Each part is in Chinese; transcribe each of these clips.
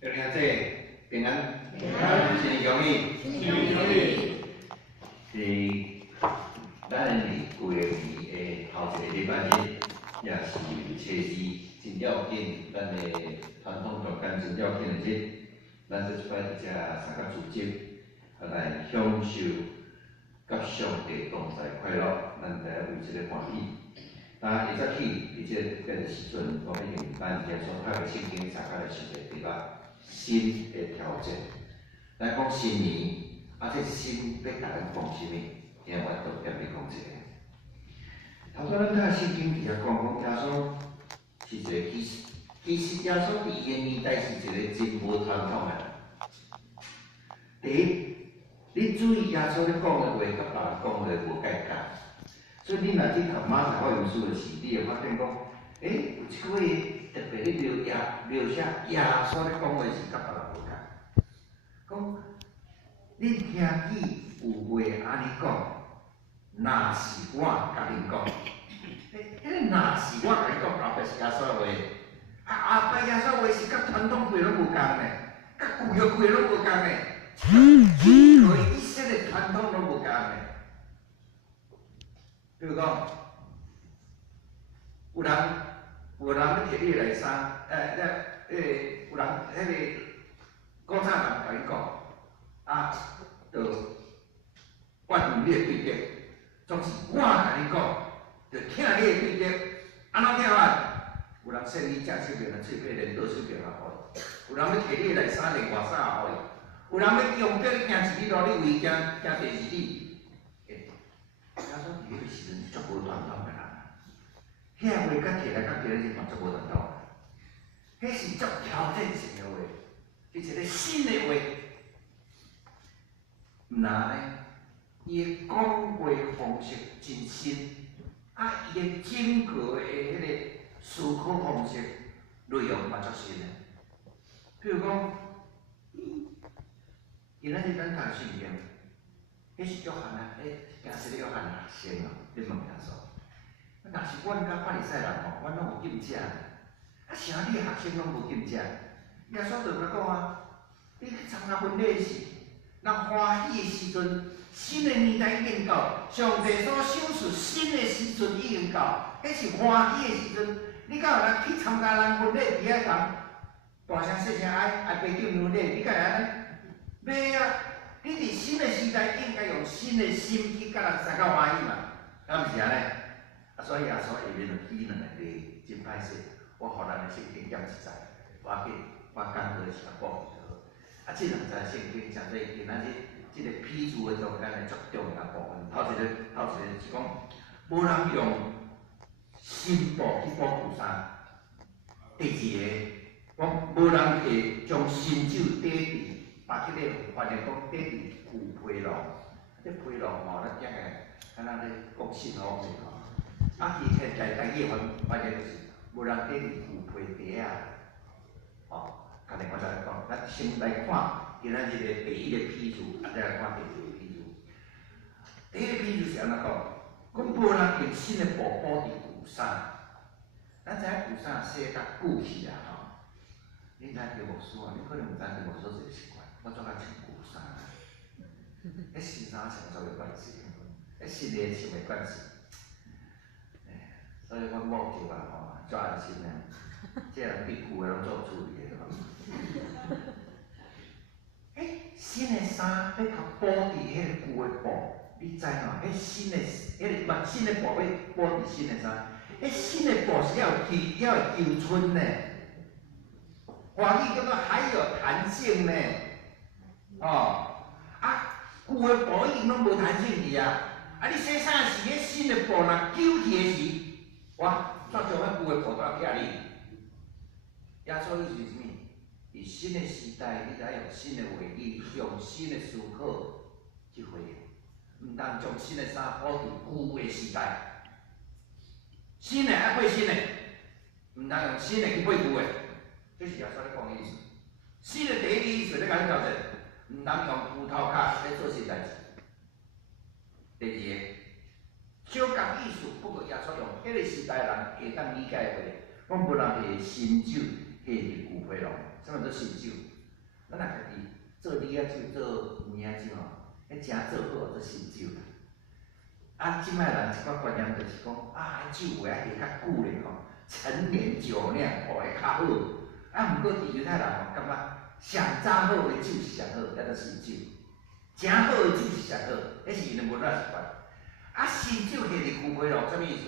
有兄弟平安，平安，新年恭喜，新年恭喜。是咱年过年的头一个礼拜日，也是初四，真要紧，咱的传统中间真要紧的日，咱这一摆伫遮三甲组织，来享受甲上帝同在快乐，咱大家为这个欢喜。那会早起，伫这个时阵，我们用咱今所读的圣经，大家来想一题目：新的调整。咱讲新年，这新要甲咱讲啥物？今日我重点来讲一下。头先咱读圣经伫遐讲耶稣是一个其实耶稣伫伊个年代是一个真无传统的。第一，你注意耶稣咧讲的话，甲别人讲的无解共。所以你若去读马太福音书的时，你会发现讲，有一句话特别咧描写耶稣咧讲话是甲别人无共。讲，恁听见有话安尼讲，若是我甲恁讲，迄个若是我甲你讲，后壁是耶稣的话，后壁耶稣的话是甲传统话拢无共的，甲旧约话拢无共的，任何一切的传统拢无共的。比如讲，有人要摕你来衫，有人迄个古早人甲你讲，就关于你的规则，总是我甲你讲，就听你的规则，安怎听法？有人说你正手边的嘴皮连倒手边也好，有人要摕你来衫连外衫也好，有人要用叫你行一里路，你为行第二里。耶稣伫迄个时阵是足无传统的人，遐话甲摕来甲别人是嘛足无传统的，迄是足挑战性的话，是一个新的话。毋然呢，伊的讲话方式真新，伊的整个的迄个思考方式内容嘛足新的。比如讲，今仔日咱读圣经，迄是约翰啊，假使约翰学生哦，你问耶稣，若是阮甲法利赛人吼，阮拢有禁食，啥你学生拢无禁食？耶稣就甲讲你去参加婚礼时，人欢喜的时阵，新的年代已经到，上帝所赏赐新的时阵已经到，迄是欢喜的时阵。你敢有人去参加人婚礼，伫遐讲大声细声爱陪敬婚礼，你敢会安尼？袂啊！你伫新的时代应该用新的心去甲人相交欢喜嘛，敢毋是安尼？所以耶稣下面就起两个题，真歹势。我互咱的圣经验一知，我讲好是甲报就好。这两则圣经相对今仔日这个批注的中间的足重要部分。头一个是讲，无人用新布去补旧衫。第二个，讲无人会将新酒底伫。把迄个翻译讲底伫旧皮囊，这皮囊吼，咱讲个，敢若咧讲信号的吼。其实在台语翻译就是无人底伫旧皮袋啊，家己我再来讲，咱先来看今仔日的第一个批注，再来看第二个批注。第一个批注是安怎讲？讲无人用新的布补伫旧衫，咱知影旧衫洗甲旧去啊吼。你知影着无输啊？你可能毋知着无输一个习惯。我做甲穿旧衫，迄新衫穿做个关系，迄新个穿个关系，所以阮某就足安心啊，这人比旧个拢做处理个吼。新的衫要甲补伫迄个旧个布，你知嘛？迄新的新的布要补伫新的衫，迄新的布是要有求春呢。华语叫做还有弹性呢。旧的布已经拢无弹性去啊！你洗衫时，迄新的布若揪去的时，哇，煞将迄旧的布带撇你。耶稣意思是啥物？伫新的时代，你得用新的话语，用新的思考去回应，毋通将新的衫补伫旧的时代。新的爱配新的，毋通用新的去配旧的。这是耶稣咧讲的意思。新的第一个意思咧，甲你调整。毋通用葡萄卡来做新代志。第二个，小共意思，不过耶稣用迄个时代人会当理解的话，讲无人会新酒，迄日骨灰咯，什么做新酒？咱若家己做李仔酒、做梅仔酒哦，迄真做好做新酒啦。啊，即摆人一个观念就是讲，啊，酒话下较久咧吼，陈年酒酿哦会较好。啊，毋过伫犹太人吼感觉上早好的酒是上好，叫做新酒。真好的酒是上好，迄是因的文化习惯。啊，新酒下日骨灰咯，什么意思？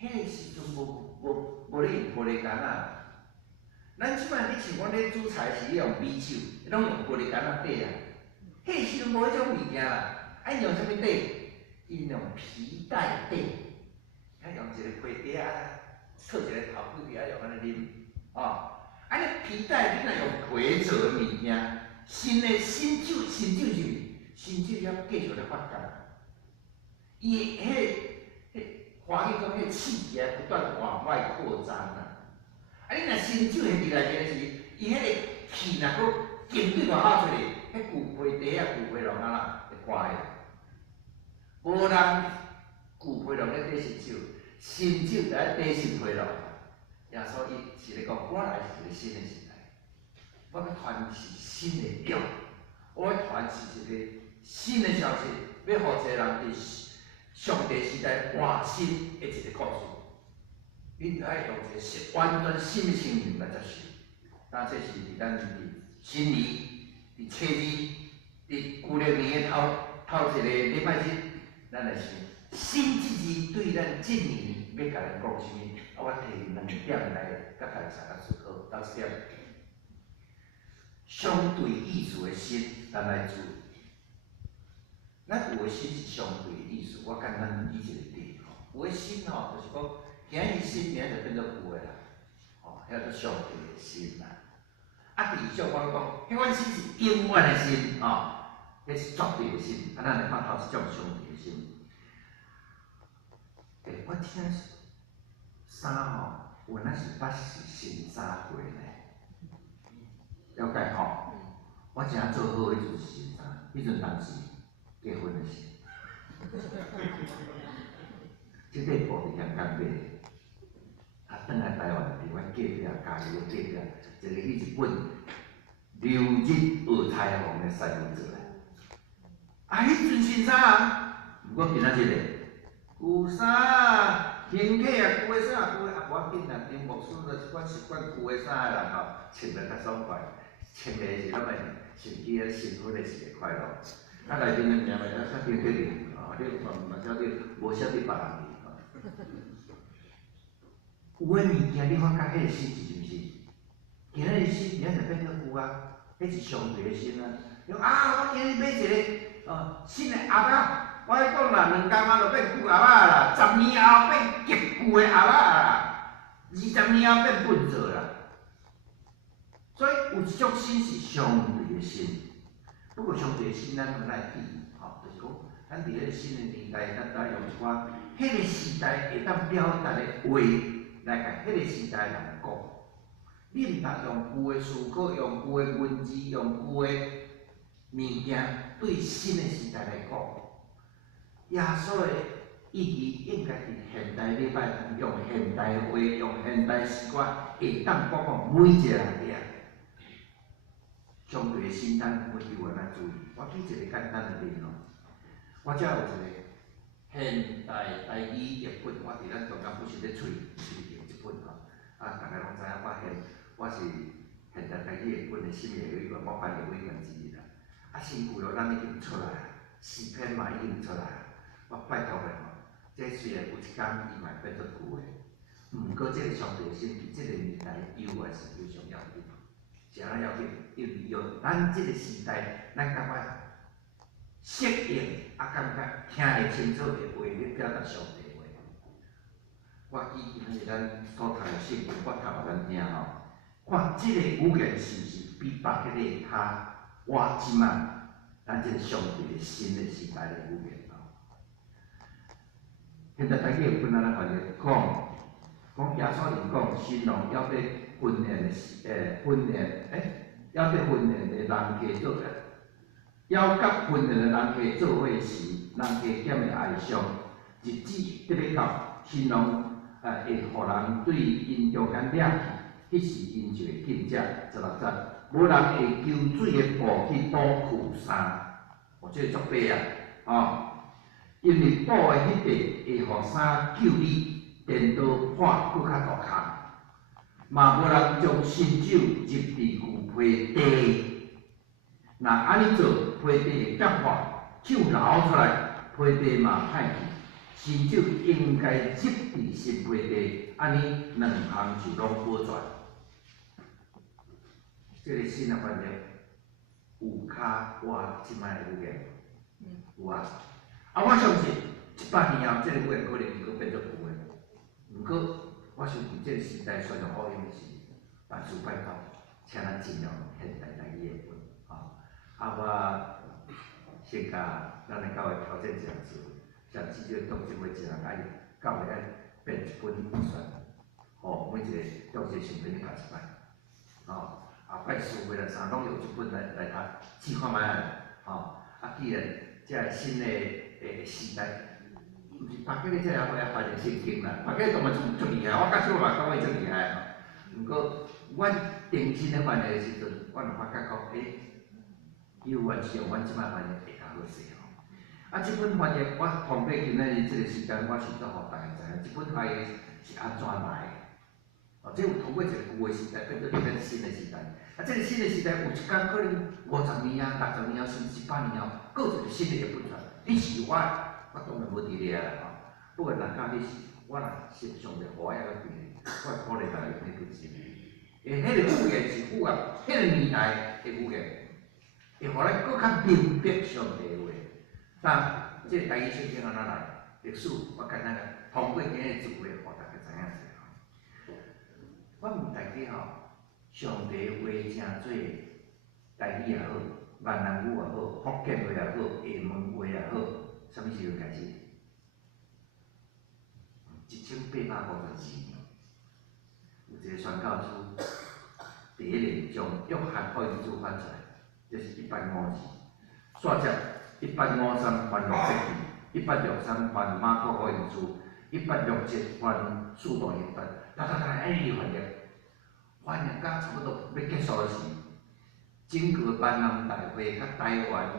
迄个时阵无咧用玻璃缸啊。咱即摆你像讲咧煮菜是用米酒，拢用玻璃缸仔底啊。迄时阵无迄种物件啦，啊用啥物底？因用皮带底，啊用一个皮带啊，套一个头骨底啊，用安尼啉，哦。安尼皮带你若用皮做的物件，新酒是新酒要继续咧发展，伊迄华语讲迄气啊不断往外扩张啊。啊，你若新酒下伫内面时，伊迄个气若搁经对外口出去，迄旧皮底啊、旧皮囊啊会坏的。无人旧皮囊咧底新酒，新酒就爱底新皮囊。耶稣伊是咧讲，我来是一个新的时代，我要传是新的药，我要传是一个新的消息，要互一个人伫上帝时代换新的一个故事。你就爱用一个完全新的生命来接受。但这是伫咱伫新年、伫初二、伫旧历年的头一个礼拜日，咱来想新一字对咱今年要甲咱讲啥物？我提2点来甲大家来思考。第一点，相对意思的新，咱来注意。咱有的新是相对的意思，我简单举一个例吼。有的新吼，就是讲今日新，明仔就变做旧的啦，吼，迄个做相对的新啦。啊，第二种我讲，迄款新是永远的新，吼，迄是绝对的新。啊，咱来看头一种相对的新。我听衫吼，原来是捌是新衫过呢，了解吼？我真做好迄阵是新衫，迄阵当时结婚的时，即块布是香港买的，啊，转来台湾伫阮隔壁家己的隔壁，一个去日本留日学裁缝的师傅做的，啊，迄阵新衫啊，毋过今仔日咧。旧衫，形体啊，旧的衫啊，旧的啊，无要紧啦。张牧师就一款习惯旧的衫的人吼，穿着较爽快，穿的是咱们想起个新婚的一个快乐。啊，内面的名袂晓写着对哩，哦，你看嘛晓得，无写着别人哩，吼。有诶物件你发觉迄个新是毋是？今仔日新，明仔就变做旧啊，迄是相对的新啊。啊，我今日买一个新的鸭仔。我讲啦，2工仔就变旧鸭仔啦，10年后变极旧的鸭仔啦，20年后变笨做啦。所以有一种新是相对的新，不过相对的新咱无来比，吼，就是讲咱伫迄个新的年代，咱当用一寡迄个时代会当表达的话来甲迄个时代的人讲。你毋通用旧的思考，用旧的文字，用旧的物件对新的时代来讲。耶稣的意义应该伫现代礼拜用现代话、用现代习惯，会当包括每一个人听。相对的新咱每句话来注意。我举一个简单的例哦，我遮有一个现代台语译本，我伫咱中间不是咧吹用一本吼，啊，大家拢知影我是现代台语译本的新的委员，我翻译委员之一啦。啊，新旧咯，咱已经出来啊，诗篇嘛已经出来啊。我拜托咧吼，这虽然有一天伊嘛变做旧的，毋过这个相对性比这个年代以外是非常要紧，是安怎要紧？因为要咱这个时代，咱感觉适应啊，感觉听会清楚的话，咧表达上帝话。我以前是咱所读的圣经，我读互咱听吼，看这个语言是毋是比别个较我即卖咱这个相对的新的时代的语言。现在台语本来咱翻译讲耶稣liền讲，新郎要对婚宴要对婚宴的人客做要甲婚宴的人客做伙时，人客减的哀伤，日子得要到，新郎会互人对因中间掠去，迄是因就会禁者16节，无人会求水的布去补裤衫，即个足白啊，因为布的迄块会互衫救你颠倒破搁较大坑，嘛无人将新酒入伫旧皮地，若安尼做，皮地会变化，手流出来，皮地嘛歹去。新酒应该入伫新皮地，安尼两项就拢保全。这个新的观念有较我即摆的语言，有啊。啊，我相信100年后，这个语言可能伊阁变做旧的。毋过，我相信这个时代需要好用的是万事拜托，请咱尽量现代台语的本啊，我先甲咱的教会调整一下子。像至少当时每一人爱教会爱编一本预算，每一个当时成本去读一摆，拜师回来啥拢用一本来读，试看卖既然这新的时代，毋是别个这样来发展圣经啦，别个当然足厉害，我假使我嘛讲伊足厉害毋过，阮定真咧翻译的时阵，我就发觉讲，伊有完是用阮即摆翻译会较好势。即本翻译我通过今仔日即个时间，我是要互大家知影，即本翻译是安怎来的。即有通过一个旧的时代，变做一个新的时代。即个新的时代有一天可能50年60年甚至100年后，搁一个新的会本出来。你是我当然无伫咧啦不过人家你是我若是上帝互我遐个权利，我可能来用迄本书。迄个语言是符合迄个年代的语言，会互咱搁较明白上帝的话。但即个台语圣经安怎来？历史我简单个通过今日智慧，互大家知影者。我问大家上帝话真多，台语也好，闽南语也好，福建话也好，厦门话也好，啥物时阵开始？1852年，有一个宣教师第一年将约翰福音书翻出来，这是150字，煞接。1853翻《约瑟记》，1863翻《马可福音书》，1867翻《使徒行传》，安尼翻译，翻译到差不多要结束时，整个闽南大会甲台湾，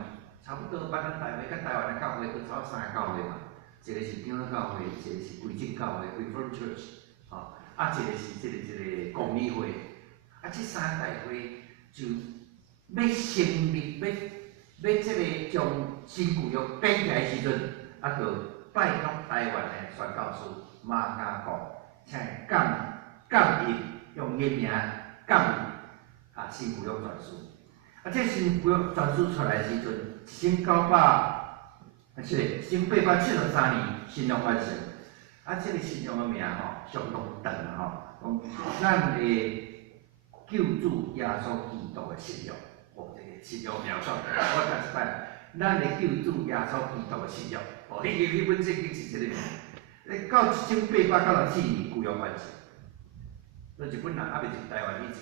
差不多闽南大会甲台湾的教会都差3个教会嘛，一个是长老教会，一个是归正教会 （Reformed Church）， 一个是这个公理会，这3个大会就要成立要即个将新旧约编起来时阵，就拜托台湾的宣教师马家国，请感应用伊名感应新旧约全书。这新旧约全书出来的时阵1873年新约完成。这个新约的名相当长讲咱的救主耶稣基督的信仰。信仰描述，我讲一摆，咱的救主耶稣基督的信仰，迄本圣经是这个名。到1894年旧约完成，所以日本人还未入台湾以前，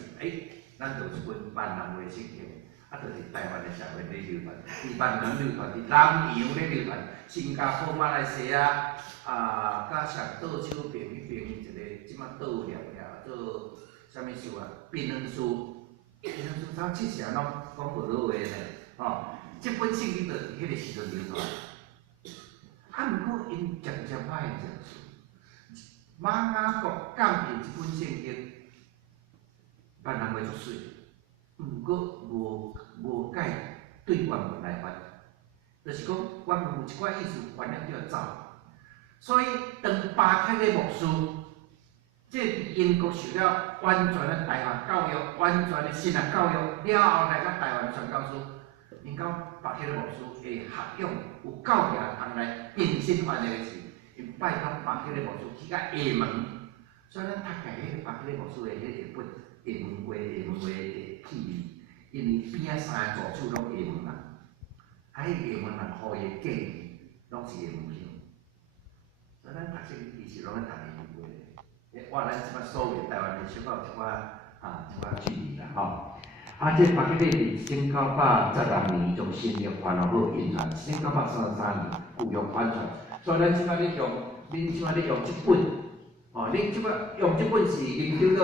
咱就有一本闽南话圣经，就是台湾的社会咧流传，伫闽南流传，伫南洋咧流传，新加坡、马来西亚甲上倒手边迄边一个，即马倒了做啥物书槟榔书。槟榔书差70拢讲不好话呢，这本圣经就是迄个时阵流传。毋过因渐渐歹个证书，马雅国感应这本圣经，闽南话足水，毋过无解对原文来翻，就是讲原文有一寡意思翻译叫走，所以当巴克的牧师。这伫英国受了完全的大学教育，完全的神学教育了后，来到台湾宣教书，因讲别个牧师会学养有教育通来重新翻译的时，因拜托别个牧师去甲厦门，所以咱读起迄个别个牧师的迄个本厦门话的气味，因为边仔3个助手拢厦门人，迄厦门人好伊建议拢是厦门腔，所以咱读圣经其实拢咧读厦门话。咱即摆所谓台湾的小可有一寡距离啦这别个咧1976年从新约翻好印传，1933年旧约翻传，所以咱即摆咧用，恁即摆咧用即本，恁即摆用即本是研究到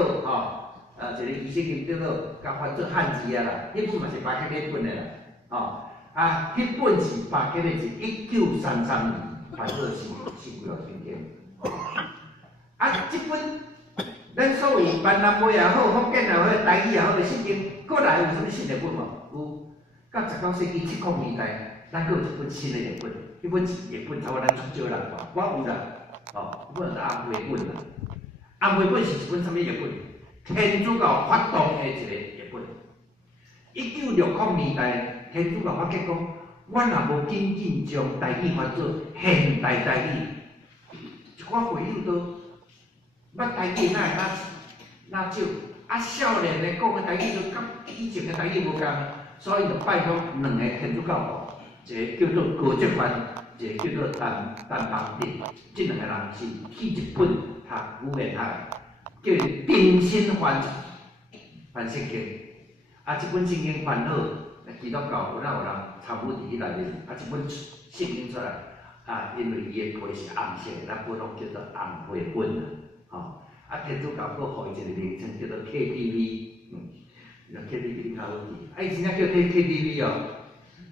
一个医生叫做甲翻做汉字啊啦，迄本嘛是巴克利本的啦，哦，迄本是巴克利是1933年翻做是几落经典，即本咱所谓闽南话也好，福建也好，台语也好的圣经，过来有啥物新的本无？有，到19世纪70年代，咱阁有一本新的译本，迄本是译本，差不多咱足少人看，我有啦，哦，迄本是红绘本啦，红绘本是一本啥物译本？天主教发动的一个译本。1960年代，天主教发觉讲，我若无紧紧将台语翻做现代台语，一寡会友都捌台语哪少，少年的讲的台语就甲以前的台语无共，所以就拜托两个天主教一个叫做高泽藩，一个叫做陈邦定，这两个人是去日本读语言学的。叫定心翻圣经，这本圣经翻好，基督教有哪有人参与伫迄内面？这本圣经出来，因为伊的皮是红色，咱普通叫做红绘本啦，天主教佫互伊一个名称叫做 KTV，KTV 较好记，伊真正叫 KTV 哦，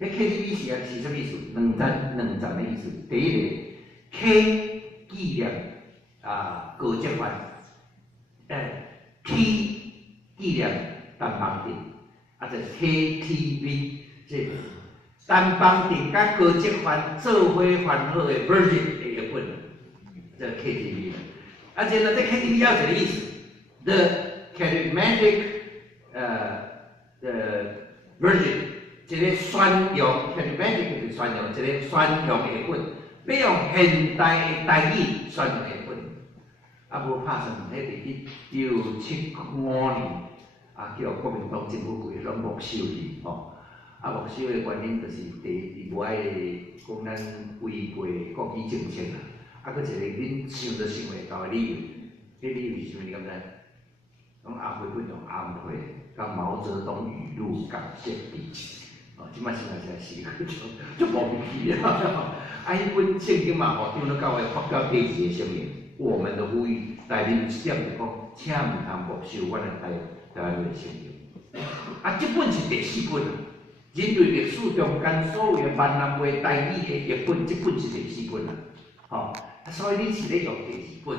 迄 KTV 是啥意思？两站的意思。第一个 K 纪念高泽藩。T 纪念陈邦定，就 KTV， 即陈邦定甲高泽藩做伙翻好的 version 的译本，这 KTV 啦。这呢，这 KTV 要一个意思 ，the charismatic version， 一个宣扬 charismatic 是宣扬，一个宣扬译本，要用现代的台语宣扬译本。无拍算，迄1975年，叫国民党政府规拢没收去，没收的原因就是伊无爱讲咱违背国际政策啦，佫一个恁想都想袂到的理由，迄理由是啥物？你敢知？讲红绘本用红皮，甲毛泽东语录感谢笔，即摆想起来是就莫名其妙。迄本圣经嘛，互长老教会发表第一个声明。我们的呼吁，内面有一点就讲，请毋通没收阮的台湾的圣经。这本是第4本啊，人类历史中间所有的闽南话台语的译本，这本是第4本啊。所以你是咧用第2本，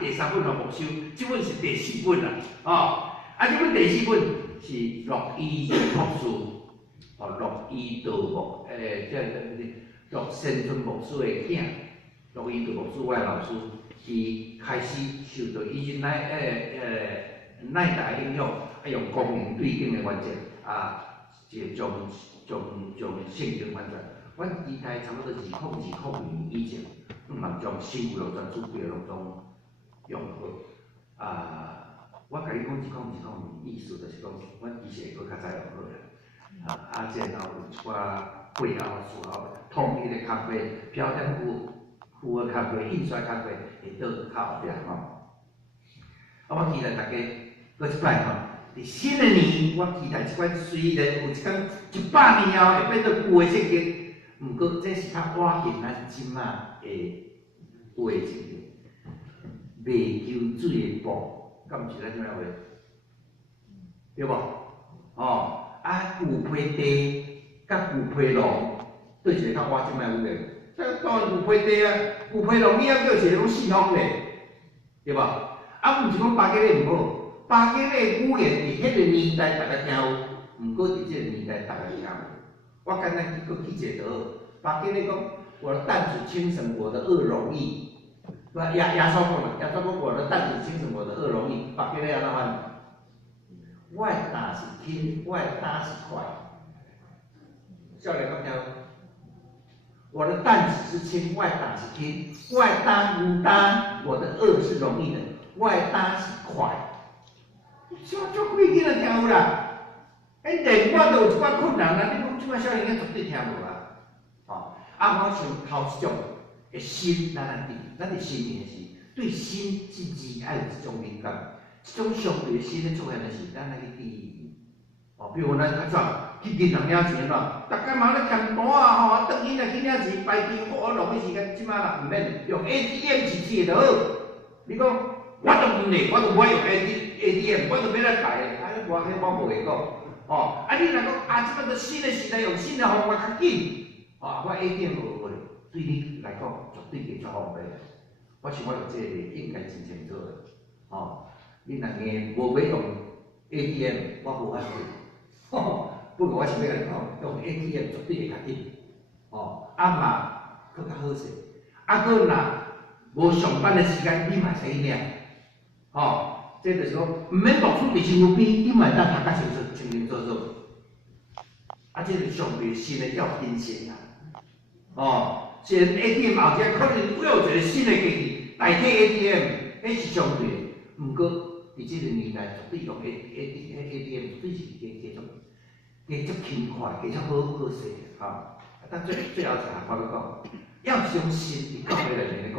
第3本就没收，这本是第4本啊。这本第4本是陆伊牧师，陆伊道牧，陆先春牧师的囝，陆伊道牧师我的老师。伊开始受到以前奈达影响，用公平对等的原则，就将圣经翻出来。阮期待差不多2020年以前，嘛将新规律全书规拢总用好。我甲你讲2020年意思就是讲，阮其实会搁较早用好啦。然后有一寡背后事后统一的咖啡，标点符合咖啡、印刷咖啡会倒较后壁我期待大家搁一摆伫新的年，我期待即款虽然有一天100年后会变做旧的圣经，毋过这是较晚近咱即马的旧的圣经。未求水的布，敢毋是咱即摆话？对无？牛皮地甲牛皮龙，对一个较晚即摆有诶。当然牛皮地牛皮龙以后叫一个拢信封嘞，对无？毋是讲巴吉勒毋好，巴吉勒语言伫迄个年代大家听有，毋过伫即个年代大家听无。我简单去举一个倒，巴吉勒讲：我的担子轻省，我的恶容易。亚述讲嘛，亚述讲我的担子轻省，我的恶容易。巴吉勒安怎翻？我的担是轻，我的担是快。少年敢听有？我的担子是轻，我的担是轻，我的担唔担，我的恶是容易的。我的担是快，足几个人听有啦。连我都有一寡困难啦，你讲即摆少年仔绝对听无啦。我像头一种的心，咱的心念是对心之字爱有一种敏感，这种相对的心咧出现的是咱来去注意。比如咱较早去银行领钱嘛，逐工嘛咧欠单啊，转去来去领钱，排队好浪费时间。即摆啦，毋免用 ATM 直接就好。你讲？我都唔嚟，我都唔爱用 ATM， 我就要来改的，我无会讲。哦，你若讲即摆个新的时代用新的方法较紧，我 ATM 无会，对你来讲绝对袂足方便。我想我有这个应该真清楚的。你若硬无要用 ATM， 我无法度。不过我是要来讲，用 ATM 绝对会较紧。嘛，佫较好势。佫若无上班的时间，你嘛使去领。这就是讲，毋免读书伫身躯边，你嘛会当读甲清清楚楚。这是上袂新的要紧性啊！虽然 ATM 后壁可能有一个新的机器代替 ATM， 迄是相对的。毋过伫即个年代，绝对用 ATM 绝对是加足轻快，加足好势但最后一项我要讲，要相信伫教会内面的讲，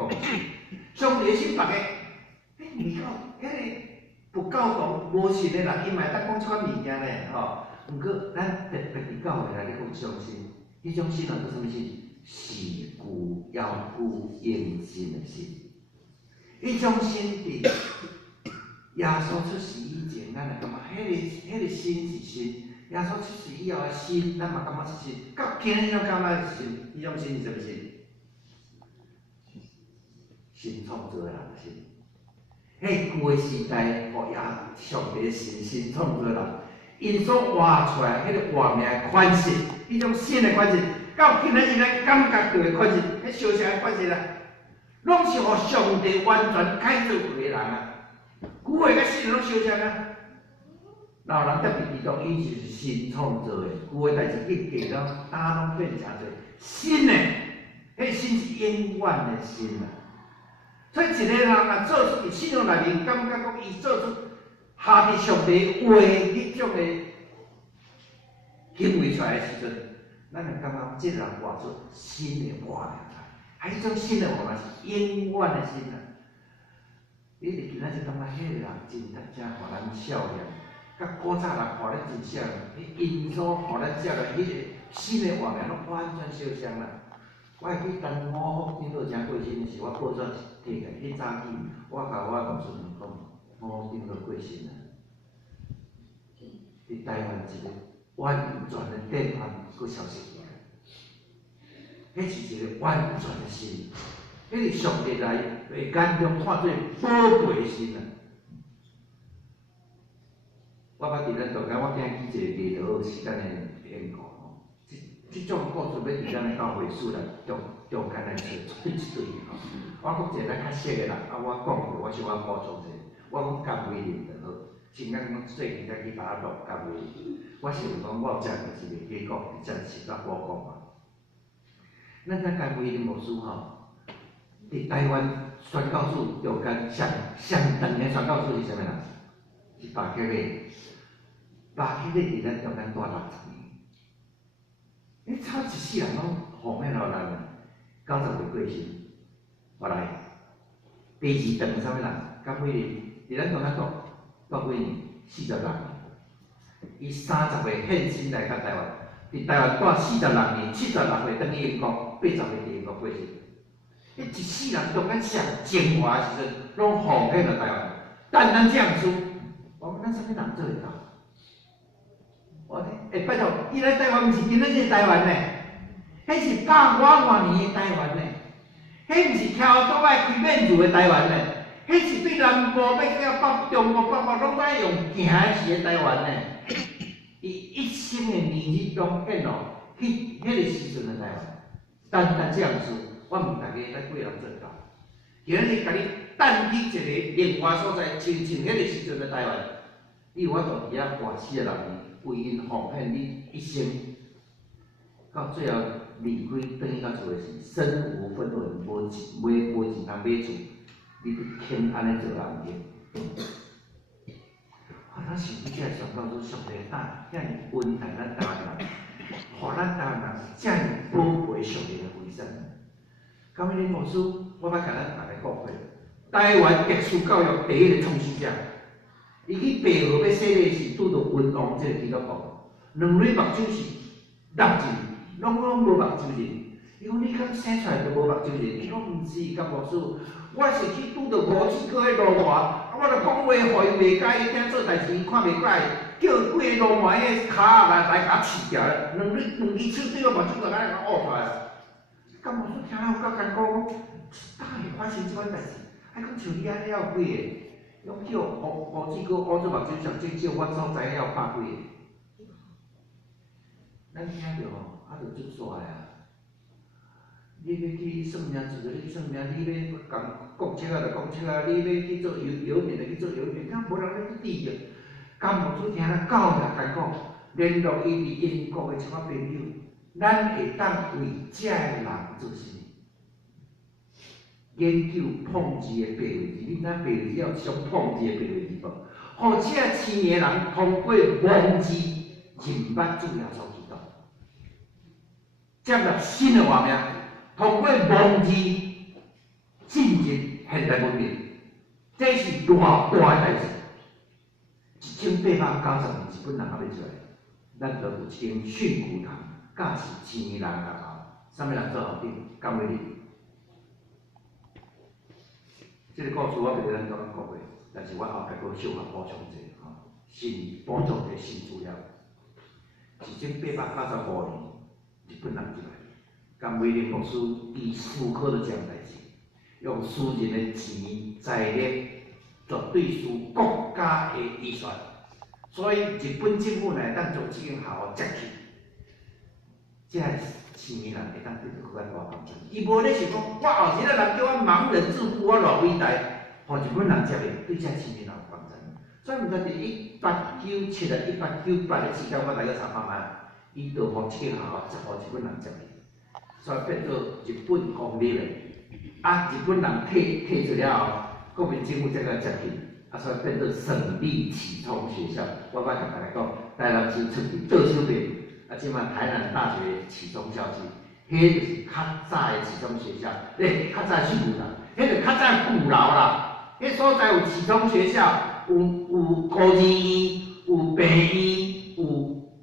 上帝信别个，未到迄个不教导无信的人，伊嘛会当讲即款物件咧毋过咱特别伫教会内咧讲相信，迄种信叫做啥物信？是故要故应信的信。迄种信伫耶稣出世以前，咱会感觉迄个信是信。耶稣出世以后的信，咱嘛感觉是信。到今日咱感觉是信，迄种信是啥物信？信创造的人的信。迄旧的时代，互上帝的信创造的人，因所活出来迄个活命的款式，迄种信的款式，到今日咱感觉到的款式，迄相像的款式啦，拢是互上帝完全改造过的人啊。旧的甲新的拢相像啊。老人特别知道，伊就是新创造的，旧的代志一过了，大拢变诚侪新的，迄新是永远的新啊。所以一个人若做出伫信仰内面，感觉讲伊做出下伫上帝话迄种的行为出来的时阵，咱就感觉即个人活出新的活命来，迄种新的活命是永远的新啊。你哋今仔日感觉迄个人真互咱笑脸。甲古早人互咱真像，迄因所互咱照的迄个新的画面，拢完全相像啦。我会记当五福顶落正过身的时，我报纸摕起，迄早起，我甲我同事讲，五福顶落过身啦。伫台湾一个完全的电话佫消息起来，迄是一个完全的神，迄是上帝来会眼中看做宝贝的神啊。我捌伫咱中间，我听去一个艺术时间的演讲即种故事要伫咱的教会史内中间来找一对我讲一个咱较熟的人，我讲过，我想我补充者，我讲甘威林就好，先讲最近才去打录甘威林，我想讲我有这样一个结果，这样是甲我讲嘛。咱甘威林牧师伫台湾宣教士中间上长的宣教士是啥物人？是巴克利。巴克利伫咱中间住60年，差一世人拢奉献互咱，90岁过身，我来。第二等啥物人？甘威林伫咱中间住几年？46年。伊30岁献身来到台湾，伫台湾住46年，76岁转去英国，80岁伫英国过身。迄一世人中间上精华的时阵，拢奉献了台湾。但咱这样说，我讲咱啥物人做得到？拜托，伊来台湾毋是今仔日台湾呢，迄是100多年的台湾呢，迄毋是跳倒摆开免住的台湾呢，迄是对南部要到北中国、北部拢在用行时的台湾呢。伊一生的年日中见咯，迄个时阵的台湾，单这样说，我问大家，咱几人做到？今仔日甲你等去一个另外所在，亲像迄个时阵的台湾，你有法度伫遐活46年？为因奉献你一生，到最后离开，转去到厝的是身无分文，无钱通买厝，你肯安尼做人个？咱想起这个上教主上帝打，遐尔温待咱台湾人，互咱台湾人遮尔宝贝上帝的威神。甘威林牧师，我捌甲咱大家讲过，台湾特殊教育第一个创始者。伊去白河要洗礼时，拄着文王这个基督徒，2蕊目睭是6字，拢无目睭人。伊讲你敢生出来就无目睭人？伊讲毋是，甘牧师，我是去拄着5次过迄路外，我著讲话，互伊袂介意听做代志，伊看袂介意，叫几个罗马迄骹来甲饲掉，两只手对我目睭就甲乌出来。干无说听了有够艰苦，哪会发生即款代志？还讲像你安尼要有几个，用叫乌子哥乌做目睭上正少，我所知要拍几个。咱听着吼，就足煞啊！你要去算命做你算命，你要讲国策就国策，你要去做邮民就去做邮民，敢无人咧去治着？敢无做听咱教也艰苦，联络伊伫英国的一寡朋友，咱会当为遮个人做啥？研究碰字的八位字，你知八位字要上碰字的八位字无？互遮青年人通过盲字认捌主要所知道，接入新的画面，通过盲字进入现代文明，这是偌大的代志。1890年日本人还没出来，咱就有一间训诂堂，教是青年人学校，啥物人做校长？甘伟林。这个故事我袂咱讲讲过，但是我后壁佫小可补充一下吼，新补充一个新资料。1895年，日本人入来，甘伟林牧师伊思考了这样代志，用私人的钱财力，绝对是国家的预算，所以日本政府呢，当将这间校接去，这青年人会当得到更加大帮助。伊无咧想讲，我后生的人叫我盲人致富，我偌伟大，互日本人接的，对这青年人有帮助。所以毋知伫1897啊、1898的时间，我来个查看卖，伊就互这间校互日本人接去，所以变做日本公立的。啊，日本人退出了后，国民政府才个接去，啊，所以变做省立启聪学校。我甲大家讲，台南市出去倒手边。啊，即摆台南大学启聪校区，迄就是较早的启聪学校，较早是旧啦，迄就较早旧楼啦。迄所在有启聪学校，有孤儿院，有病院，有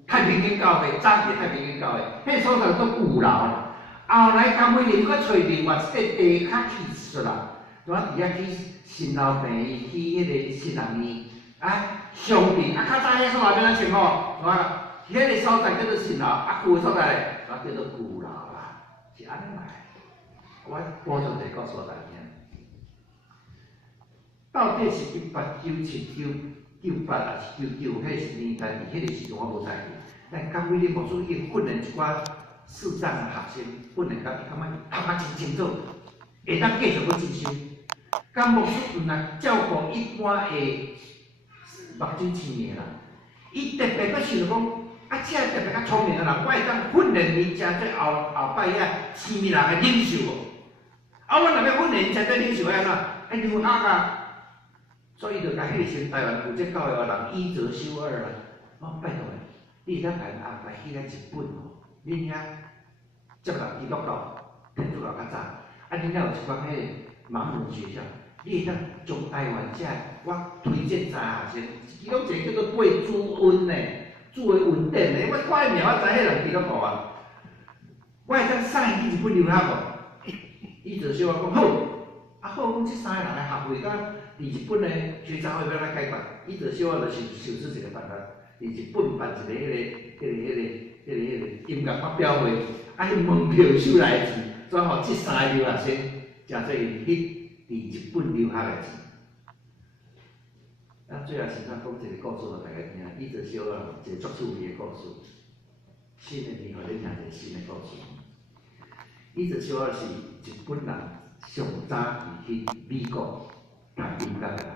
太平间教会，早期太平间教会，迄所在都旧楼啦。后来甘伟林佫找另外一块地较起出啦，我伫遐去新老病院，去迄个新人院，啊，上边啊，较早迄所内面咱像吼，我。迄个所在叫做新楼，啊旧的所在咧，啊叫做旧楼啦，是安尼来。我补充一个告诉大家，到底是1897、98还是99？迄是年代，伫迄个时阵我无知去。但甘伟林牧师已训练一寡视障的学生，训练到伊感觉头壳真清楚，会当继续去进修。甘牧师毋但照顾一般的目睭青年人，伊特别佫想讲。啊，这特别较聪明的人，我会当训练伊，成做后摆遐青年人的领袖哦。啊，我若要训练伊成做领袖安怎？爱留学啊。所以就甲迄个先台湾负责教育的人一则修二啊。哦，拜托诶，你当甲安排去咱日本哦，恁遐接纳基督教，天主教较早。啊，恁遐有一寡迄个盲人学校，你会当从台湾遮，我推荐3个学生，其中一个叫做贵珠温呢。主的稳定的，我看伊名，我知迄人基督徒啊。我会当送伊去日本留学无？伊就小我讲好，啊好，阮即3个人的学费，甲伫日本的学杂费要来解决。伊就小我就想出一个办法，伫日本办一个音乐发表会，啊，迄门票收来的钱，转互即3个留学生，诚侪去伫日本留学的钱。啊，最后先讲一个故事互大家听，伊就小啊一个足趣味的故事。新的年，互你听一个新的故事。伊就小啊是日本人上早期去美国读音乐的人，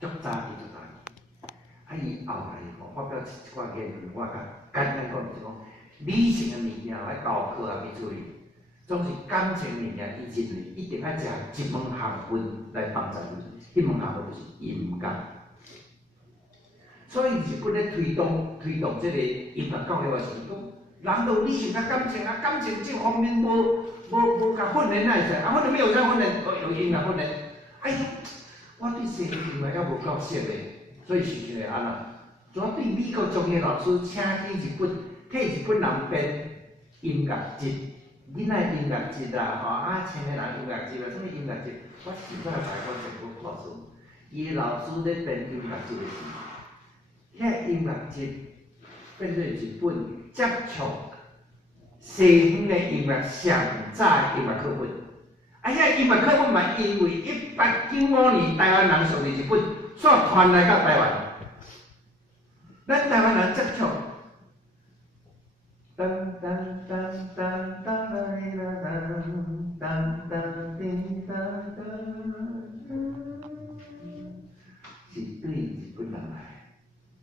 足早期。啊，伊后来吼发表一寡言论，我甲简单讲就是讲，理性的物件来高科学去处理，总是感情物件，伊认为一定要食一门学问来帮助你。迄门学问就是音乐，所以日本咧推动这个音乐教育的时候，人都理性甲感情啊，感情这方面无甲训练哪会使？啊，训练要有啥训练？用音乐训练。哎呀，我对西洋音乐还无够熟嘞，所以想起来安怎？怎对美国中学老师请去日本，替日本人编音乐节，囡仔音乐节啦，吼啊，青年人音乐节啦，什么音乐节？我实在来讲，全部告诉，伊老师咧编音乐节时，遐音乐节变做一本接触西方的音乐上早的音乐课本。啊，遐音乐课本嘛，因为1895年台湾人从日本所传来到台湾，咱台湾人接触。当当当当当来啦当当当叮当当，是对日本人来，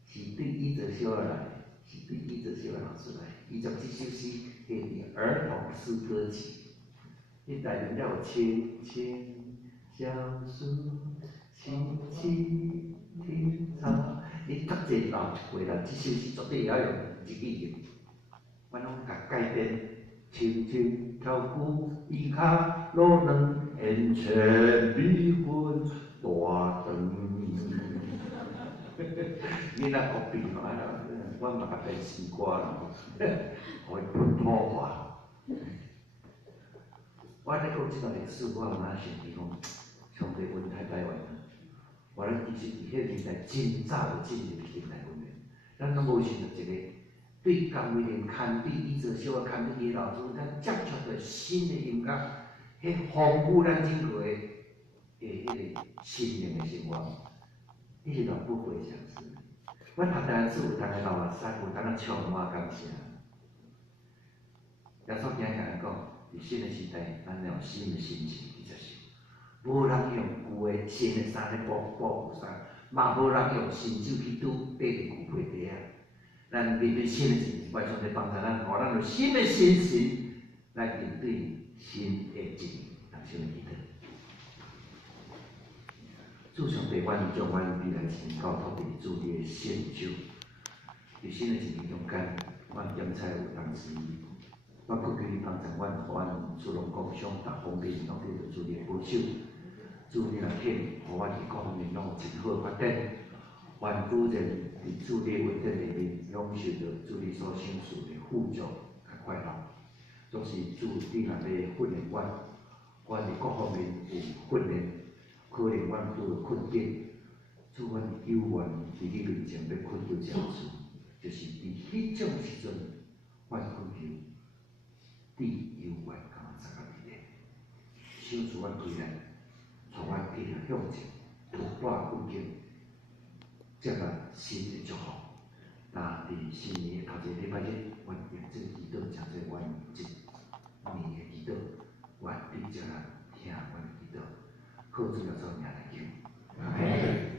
是对伊泽修尔来，是对伊泽修尔老师来。伊将这首诗写伫儿童诗歌集，迄内面了有青青小树，萋萋青草。你读者老一辈人，这首诗绝对会晓用日语念。我拢甲改编，青青草枯伊卡路两烟尘离婚大长。囡仔国病嘛，我嘛甲编诗歌咯，互伊本土化。我咧讲即段历史，我有哪想起讲，上帝恩待台湾啊！我咱其实伫迄年代真早就进入现代文明，咱拢无想到一个。对江威廉看对伊泽修尔看对伊老师，咱接触到新的音乐，迄丰富咱整个的迄个心灵的生活，迄是若不会相思。我读台湾书有当个老目屎，有当个唱满感谢。耶稣今日讲，伫新的时代，咱要有新的心情去接受。无人用旧的新的衫咧补旧衫，嘛无人用新酒去拄缀着旧皮袋啊。咱面对新的事情，外上帝帮助咱，互咱有新的心情来面对新的一年。咱先来祈祷。主上帝，阮将阮未来前交托伫主你的圣手。伫新的一年中间，阮检采有当时，我恳求你帮助阮，互阮主龙共享各方面拢得到主你的保守。主你来肯，互阮伫各方面拢有真好的发展。愿主人伫主你稳定里面，享受着主你所享受的富足甲快乐。总是主你若要训练阮，阮伫各方面有训练，可能阮拄着困境，主阮有愿伫你面前要困到这事，就是伫迄种时阵，阮恳求你有愿甲我参加里面，享受阮归来，从阮继续向前突破困境。接纳新的祝福，那伫新年头一个礼拜日，阮用这个祈祷，诚做阮一年的祈祷，愿你接纳听阮的祈祷，靠主耶稣名来求。